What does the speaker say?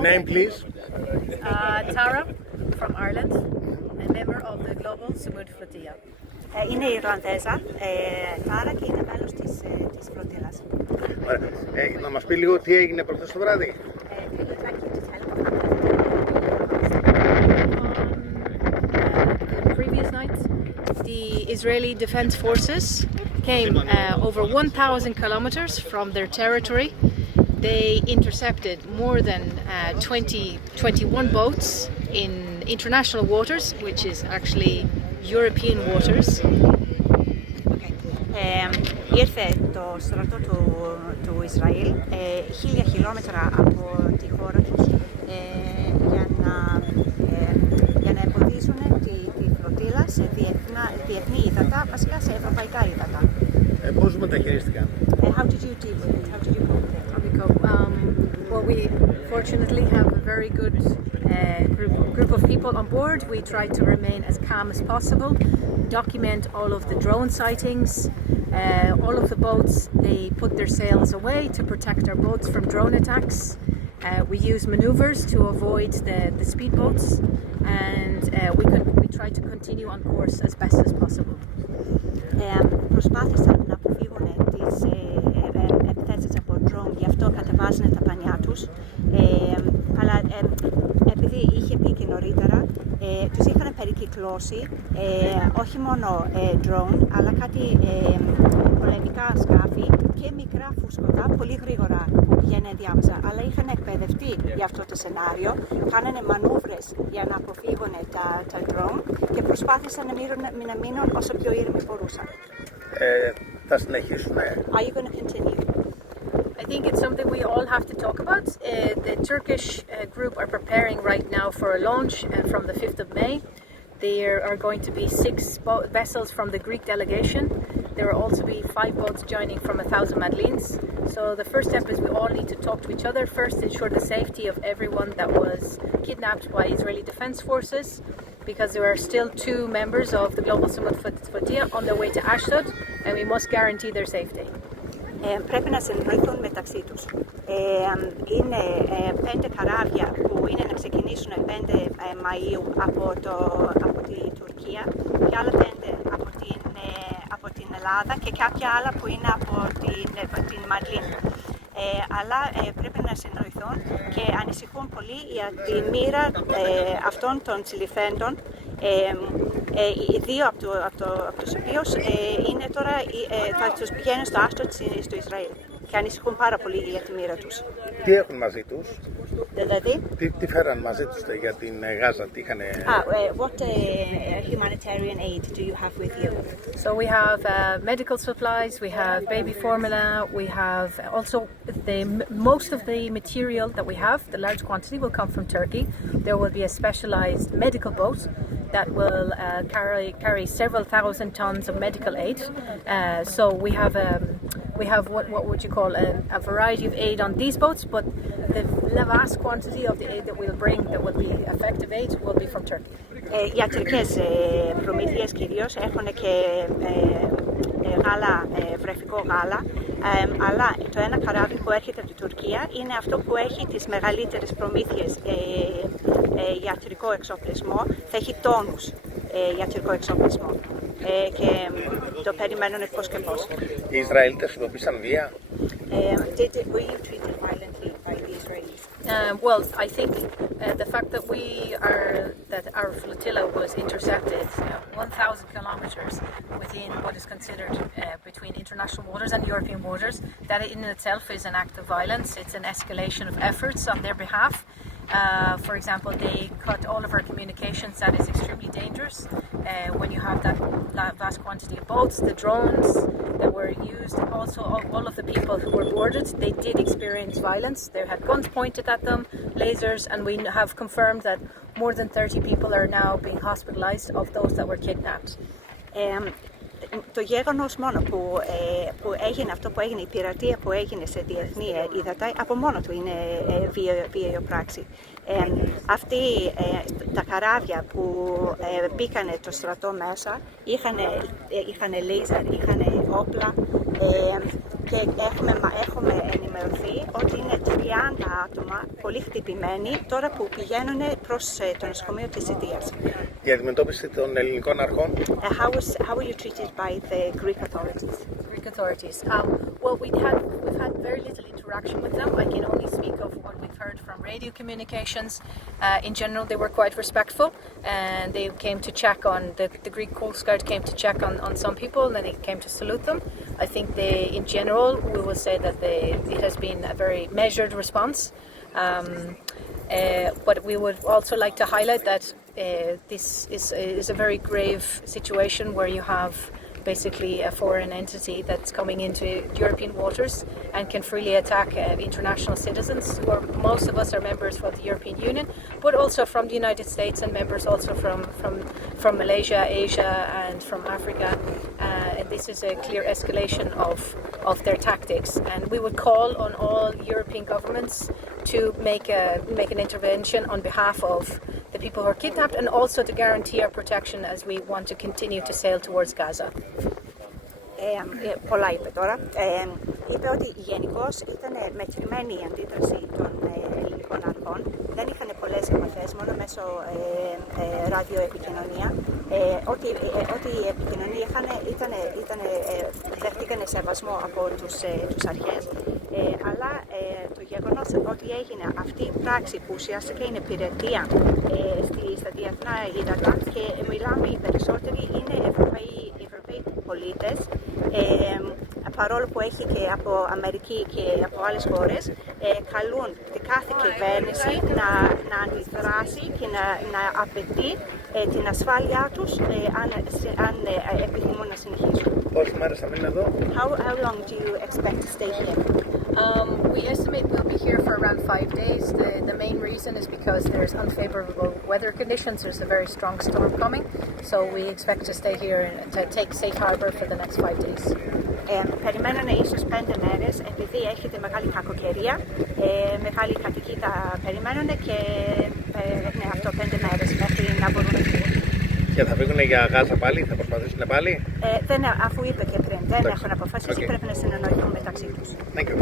Name, please. Tara from Ireland, a member of the Global Sumud Flotilla. Είναι Ιρλανδέζα, Τάρα, και είναι μέλος της φλωτήλας. Να μας πει λίγο τι έγινε προχθές το βράδυ. The previous night, the Israeli Defense Forces came over 1,000 kilometers from their territory. They intercepted more than 21 boats in international waters, which is actually European waters. Ήρθε το στρατό του Ισραήλ 1.000 χιλιόμετρα από τη χώρα τους για να εμποδίσουν τη φλωτήλα σε διεθνή ύδατα, βασικά σε ευρωπαϊκά ύδατα. Πώς μεταχειρίστηκαν? How did you deal with it? How did you cope with it? Well, we fortunately have a very good group of people on board. We try to remain as calm as possible, document all of the drone sightings. All of the boats, they put their sails away to protect our boats from drone attacks. We use maneuvers to avoid the speedboats, and we try to continue on course as best as possible. Προσπάθησαν να αποφύγουν τις επιθέσεις από drone, γι' αυτό κατεβάζουν τα πανιά τους. Αλλά επειδή είχε πει και νωρίτερα, τους είχαν περικυκλώσει όχι μόνο drone, αλλά κάτι πολεμικά σκάφη και μικρά φουσκωτά πολύ γρήγορα που πηγαίνουν διάμεσα. Αλλά είχαν εκπαιδευτεί για αυτό το σενάριο, κάνανε μανούβρες για να αποφύγουν τα drone και προσπάθησαν να μείνουν όσο πιο ήρεμοι μπορούσαν. Θα συνεχίσουμε. Are you going to continue? I think it's something we all have to talk about. The Turkish group are preparing right now for a launch from the 5th of May. There are going to be 6 vessels from the Greek delegation. There will also be 5 boats joining from 1,000 Madeleines. So the first step is we all need to talk to each other. First, ensure the safety of everyone that was kidnapped by Israeli Defense Forces, because there are still 2 members of the Global Sumud Flotilla on their way to Ashdod, and we must guarantee their safety. Πρέπει να συνοηθούν μεταξύ τους. Είναι 5 καράβια που είναι να ξεκινήσουν 5 Μαΐου από τη Τουρκία και άλλα 5 από την Ελλάδα και κάποια άλλα που είναι από την Μαντλίν. Αλλά πρέπει να συνοηθούν και ανησυχούν πολύ για τη μοίρα αυτών των συλληφθέντων. 2 από τους οποίους είναι τώρα, θα τους πηγαίνουν στο Άστοτ στο Ισραήλ και ανησυχούν πάρα πολύ για τη μοίρα τους. Τι έχουν μαζί τους? Δηλαδή? Τι φέραν μαζί τους για την Γάζα, τι είχαν? What humanitarian aid do you have with you? So we have medical supplies, we have baby formula, we have also most of the material that we have, the large quantity will come from Turkey. There will be a specialized medical boat that will carry several thousand tons of medical aid. So we have what would you call a variety of aid on these boats, but the vast quantity of the aid that we'll bring, that will be effective aid, will be from Turkey. Ιατρικές προμήθειες κυρίως, έχουν και γάλα, βρεφικό γάλα, αλλά το ένα καράβι που έρχεται από την Τουρκία είναι αυτό που έχει τις μεγαλύτερες προμήθειες ιατρικό εξοπλισμό, θα έχει τόνους ιατρικό εξοπλισμό και το περιμένουν πώς και πώς. Οι Ισραηλίτες χρησιμοποίησαν βία? Were you treated violently by the Israelis? Well, I think the fact that our flotilla was intercepted 1,000 kilometers within what is considered between international waters and European waters, that in itself is an act of violence. It's an escalation of efforts on their behalf. For example, they cut all of our communications. That is extremely dangerous. When you have that vast quantity of boats, the drones that were used, also all of the people who were boarded, they did experience violence. They had guns pointed at them, lasers, and we have confirmed that more than 30 people are now being hospitalized of those that were kidnapped. Το γεγονός μόνο που έγινε αυτό που έγινε, η πειρατεία που έγινε σε διεθνή ύδατα, από μόνο του είναι βιαιοπράξη. Τα καράβια που μπήκανε το στρατό μέσα είχαν λέιζερ, είχαν όπλα, Και έχουμε ενημερωθεί ότι είναι 30 άτομα πολύ χτυπημένοι τώρα που πηγαίνουν προς το νοσοκομείο της Ιδίας. Η αντιμετώπιση των ελληνικών αρχών. How were you treated by the Greek authorities? Greek authorities. Well, we've had very little interaction with them. I can only speak of what we've heard from radio communications. In general, they were quite respectful, and they came to check on the Greek Coast Guard came to check on some people, and they came to salute them. I think in general, we will say that it has been a very measured response. But we would also like to highlight that this is a very grave situation where you have basically a foreign entity that's coming into European waters and can freely attack international citizens, who are, most of us are members of the European Union, but also from the United States and members also from Malaysia, Asia and from Africa. And this is a clear escalation of their tactics, and we would call on all European governments to make an intervention on behalf of the people who are kidnapped, and also to guarantee our protection as we want to continue to sail towards Gaza. Πολλά είπε τώρα. Είπε ότι γενικώς ήταν μετρημένη η αντίδραση των ελληνικών αρχών. Δεν είχαν πολλές επαφές, μόνο μέσω ραδιοεπικοινωνία. Ότι η επικοινωνία δεχτήκανε σεβασμό από τους αρχές. Αλλά το γεγονός ότι έγινε αυτή η πράξη που ουσιαστικά είναι πειρατεία στα διεθνά ύδατα, και μιλάμε οι περισσότεροι είναι Ευρωπαίοι πολίτες, παρόλο που έχει και από Αμερική και από άλλες χώρες, καλούν την κάθε κυβέρνηση να αντιδράσει και να απαιτεί την ασφάλειά τους αν επιθυμούν να συνεχίσουν. Πόσες μέρες θα μείνουν εδώ? How long do you expect to stay here? We estimate we'll be here for around 5 days. The main reason is because there's unfavorable weather conditions. There's a very strong storm coming, so we expect to stay here and to take safe harbor for the next 5 days. Περιμένανε ίσως 5 μέρες, επειδή έχετε μεγάλη κακοκαιρία, μεγάλη κατοικίδα περιμένουν, και αυτό 5 μέρες μέχρι να μπορούν να φύγουν. Και θα φύγουν για Γάζα πάλι, θα προσπαθήσουν πάλι? Αφού είπε και πριν, δεν έχουν αποφασίσει, πρέπει να συνεννοηθούν μεταξύ τους. Thank you.